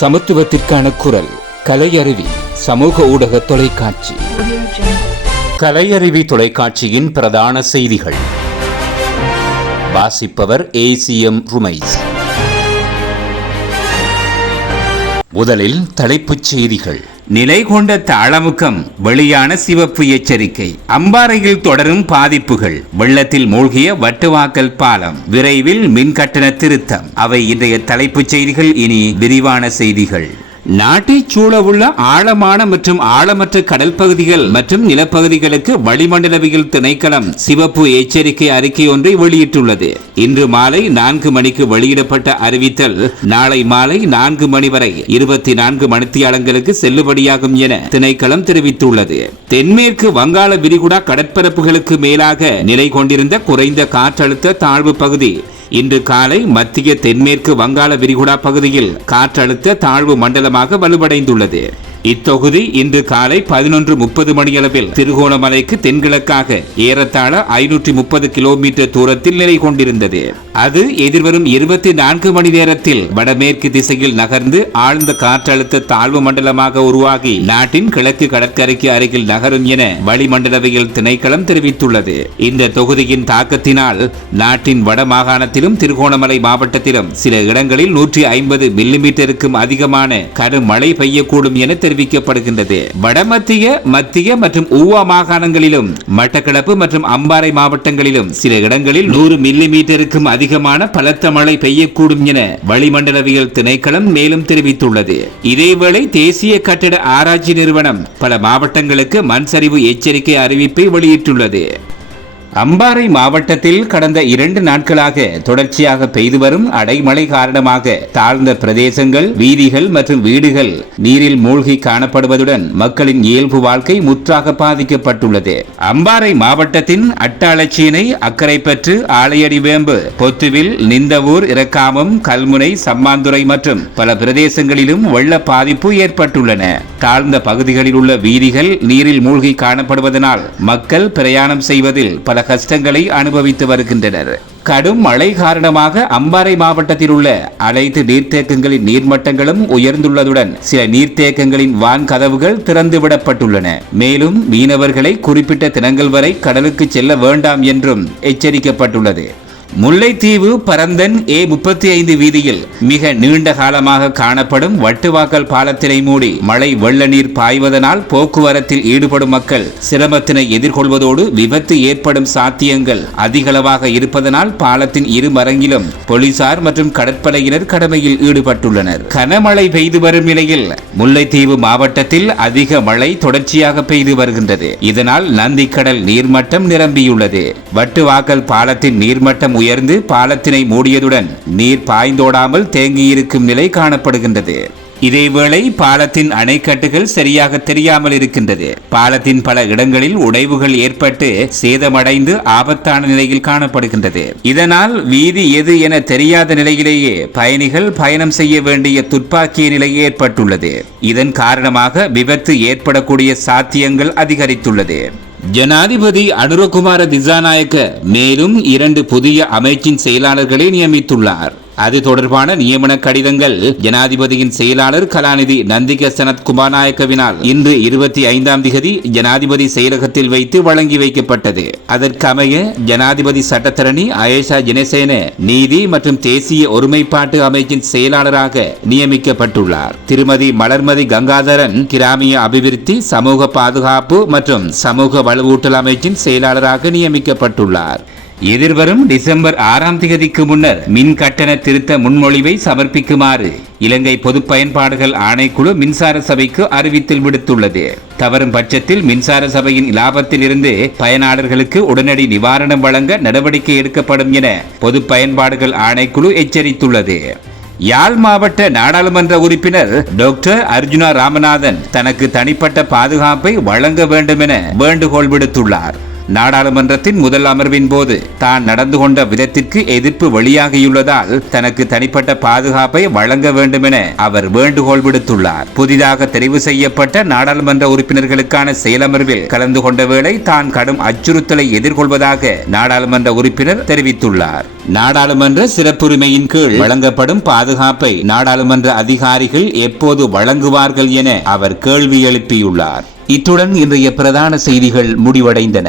சமத்துவத்திற்கான குரல் கலையருவி சமூக ஊடக தொலைக்காட்சி. கலையருவி தொலைக்காட்சியின் பிரதான செய்திகள். வாசிப்பவர் ஏசிஎம் ருமைஸ் முதலில் தலைப்புச் செய்திகள். நிலை கொண்ட தாளமுக்கம் வெளியான சிவப்பு எச்சரிக்கை அம்பாறையில் தொடரும் பாதிப்புகள் வெள்ளத்தில் மூழ்கிய வட்டுவாக்கல் பாலம் விரைவில் மின் கட்டண திருத்தம். அவை இன்றைய தலைப்புச் செய்திகள் இனி விரிவான செய்திகள். நாட்டைச் சூழவுள்ள ஆழமான மற்றும் ஆழமற்ற கடல் பகுதிகள் மற்றும் நிலப்பகுதிகளுக்கு வளிமண்டலவியல் திணைக்களம் சிவப்பு எச்சரிக்கை அறிக்கை ஒன்றை வெளியிட்டுள்ளது. இன்று மாலை நான்கு மணிக்கு வெளியிடப்பட்ட அறிவித்தல் நாளை மாலை நான்கு மணி வரை இருபத்தி நான்கு மணித்தியாலங்களுக்கு செல்லுபடியாகும் என திணைக்களம் தெரிவித்துள்ளது. தென்மேற்கு வங்காள விரிகுடா கடற்பரப்புகளுக்கு மேலாக நிலை கொண்டிருந்த குறைந்த காற்றழுத்த தாழ்வு பகுதி இன்று காலை மத்திய தென்மேற்கு வங்காள விரிகுடா பகுதியில் காற்றழுத்த தாழ்வு மண்டலமாக வலுவடைந்துள்ளது. இத்தொகுதி இன்று காலை பதினொன்று முப்பது மணியளவில் திருகோணமலைக்கு தென்கிழக்காக ஏறத்தாழ ஐநூற்றி முப்பது கிலோமீட்டர் தூரத்தில் நிலை கொண்டிருந்தது. அது எதிர்வரும் இருபத்தி நான்கு மணி நேரத்தில் வடமேற்கு திசையில் நகர்ந்து ஆழ்ந்த காற்றழுத்த தாழ்வு மண்டலமாக உருவாகி நாட்டின் கிழக்கு கடற்கரைக்கு அருகில் நகரும் என வளிமண்டலவியல் திணைக்களம் தெரிவித்துள்ளது. இந்த தொகுதியின் தாக்கத்தினால் நாட்டின் வட மாகாணத்திலும் திருகோணமலை மாவட்டத்திலும் சில இடங்களில் நூற்றி ஐம்பது மில்லிமீட்டருக்கும் அதிகமான கடும் மழை பெய்யக்கூடும் என தெரிவிக்கப்படுகின்றது. வடமத்திய மத்திய மற்றும் ஊவா மாகாணங்களிலும் மட்டக்களப்பு மற்றும் அம்பாறை மாவட்டங்களிலும் சில இடங்களில் நூறு மில்லி மீட்டருக்கும் அதிகமான பலத்த மழை பெய்யக்கூடும் என வளிமண்டலவியல் திணைக்களம் மேலும் தெரிவித்துள்ளது. இதேவேளை தேசிய கட்டிட ஆராய்ச்சி நிறுவனம் பல மாவட்டங்களுக்கு மண் சரிவு எச்சரிக்கை அறிவிப்பை வெளியிட்டுள்ளது. அம்பாறை மாவட்டத்தில் கடந்த இரண்டு நாட்களாக தொடர்ச்சியாக பெய்து வரும் அடைமழை காரணமாக தாழ்ந்த பிரதேசங்கள் வீதிகள் மற்றும் வீடுகள் நீரில் மூழ்கி காணப்படுவதுடன் மக்களின் இயல்பு வாழ்க்கை முற்றாக பாதிக்கப்பட்டுள்ளது. அம்பாறை மாவட்டத்தின் அட்டாளச்சீனை அக்கரைப்பற்று ஆலையடி வேம்பு பொத்துவில் நிந்தவூர் இறக்காமம் கல்முனை சம்மாந்துறை மற்றும் பல பிரதேசங்களிலும் வெள்ள பாதிப்பு ஏற்பட்டுள்ளன. தாழ்ந்த பகுதிகளில் உள்ள வீதிகள் நீரில் மூழ்கி காணப்படுவதனால் மக்கள் பிரயாணம் செய்வதில் பல கஷ்டங்களை அனுபவித்து வருகின்றனர். கடும் மழை காரணமாக அம்பாறை மாவட்டத்தில் உள்ள அனைத்து நீர்த்தேக்கங்களின் நீர்மட்டங்களும் உயர்ந்துள்ளதுடன் சில நீர்த்தேக்கங்களின் வான் கதவுகள் திறந்துவிடப்பட்டுள்ளன. மேலும் மீனவர்களை குறிப்பிட்ட தினங்கள் வரை கடலுக்கு செல்ல வேண்டாம் என்றும் எச்சரிக்கப்பட்டுள்ளது. முல்லைத்தீவு பரந்தன் ஏ முப்பத்தி ஐந்து வீதியில் மிக நீண்ட காலமாக காணப்படும் வட்டுவாக்கல் பாலத்தினை மூடி மழை வெள்ள நீர் பாய்வதனால் போக்குவரத்தில் ஈடுபடும் மக்கள் சிரமத்தினை எதிர்கொள்வதோடு விபத்து ஏற்படும் சாத்தியங்கள் அதிகளவாக இருப்பதனால் பாலத்தின் இரு மரங்கிலும் போலீசார் மற்றும் கடற்படையினர் கடமையில் ஈடுபட்டுள்ளனர். கனமழை பெய்து வரும் நிலையில் முல்லைத்தீவு மாவட்டத்தில் அதிக மழை தொடர்ச்சியாக பெய்து வருகின்றது. இதனால் நந்திக்கடல் நீர்மட்டம் நிரம்பியுள்ளது. வட்டுவாக்கல் பாலத்தின் நீர்மட்டம் உயர்ந்து பாலத்தினை மூடியதுடன் நீர் பாய்ந்தோடாமல் தேங்கியிருக்கும் நிலை காணப்படுகின்றது. இதேவேளை பாலத்தின் அணைக்கட்டுகள் சரியாக தெரியாமல் இருக்கின்றது. பாலத்தின் பல இடங்களில் உடைவுகள் ஏற்பட்டு சேதமடைந்து ஆபத்தான நிலையில் காணப்படுகின்றது. இதனால் வீதி எது என தெரியாத நிலையிலேயே பயணிகள் பயணம் செய்ய வேண்டிய துப்பாக்கிய நிலை ஏற்பட்டுள்ளது. இதன் காரணமாக விபத்து ஏற்படக்கூடிய சாத்தியங்கள் அதிகரித்துள்ளது. ஜனாதிபதி அனுரகுமார திசாநாயக்க மேலும் இரண்டு புதிய அமைச்சின் செயலாளர்களை நியமித்துள்ளார். அது தொடர்பான நியமன கடிதங்கள் ஜனாதிபதியின் செயலாளர் கலாநிதி நந்திக சனத் குமாநாயக்கவினால் இன்று இருபத்தி ஐந்தாம் திகதி ஜனாதிபதி செயலகத்தில் வைத்து வழங்கி வைக்கப்பட்டது. அதற்கமைய ஜனாதிபதி சட்டத்தரணி அயேஷா ஜெனசேன நீதி மற்றும் தேசிய ஒருமைப்பாட்டு அமைச்சின் செயலாளராக நியமிக்கப்பட்டுள்ளார். திருமதி மலர்மதி கங்காதரன் கிராமிய அபிவிருத்தி சமூக பாதுகாப்பு மற்றும் சமூக வலுவூட்டல் அமைச்சின் செயலாளராக நியமிக்கப்பட்டுள்ளார். எதிர்வரும் டிசம்பர் ஆறாம் தேதிக்கு முன்னர் மின் கட்டண திருத்த முன்மொழிவை சமர்ப்பிக்குமாறு இலங்கை பொது பயன்பாடுகள் ஆணைக்குழு மின்சார சபைக்கு அறிவித்தல் விடுத்துள்ளது. தவறும் பட்சத்தில் மின்சார சபையின் லாபத்தில் இருந்து பயனாளர்களுக்கு உடனடி நிவாரணம் வழங்க நடவடிக்கை எடுக்கப்படும் என பொது பயன்பாடுகள் ஆணைக்குழு எச்சரித்துள்ளது. யாழ் மாவட்ட நாடாளுமன்ற உறுப்பினர் டாக்டர் அர்ஜுனா ராமநாதன் தனக்கு தனிப்பட்ட பாதுகாப்பை வழங்க வேண்டும் என வேண்டுகோள் விடுத்துள்ளார். நாடாளுமன்றத்தின் முதல் அமர்வின் போது தான் நடந்து கொண்ட விதத்திற்கு எதிர்ப்பு வெளியாகியுள்ளதால் தனக்கு தனிப்பட்ட பாதுகாப்பை வழங்க வேண்டும் என அவர் வேண்டுகோள் விடுத்துள்ளார். புதிதாக தெரிவு செய்யப்பட்ட நாடாளுமன்ற உறுப்பினர்களுக்கான செயலமர்வில் கலந்து கொண்ட வேளை தான் கடும் அச்சுறுத்தலை எதிர்கொள்வதாக நாடாளுமன்ற உறுப்பினர் தெரிவித்துள்ளார். நாடாளுமன்ற சிறப்புரிமையின் கீழ் வழங்கப்படும் பாதுகாப்பை நாடாளுமன்ற அதிகாரிகள் எப்போது வழங்குவார்கள் என அவர் கேள்வி எழுப்பியுள்ளார். இத்துடன் இன்றைய பிரதான செய்திகள் முடிவடைந்தன.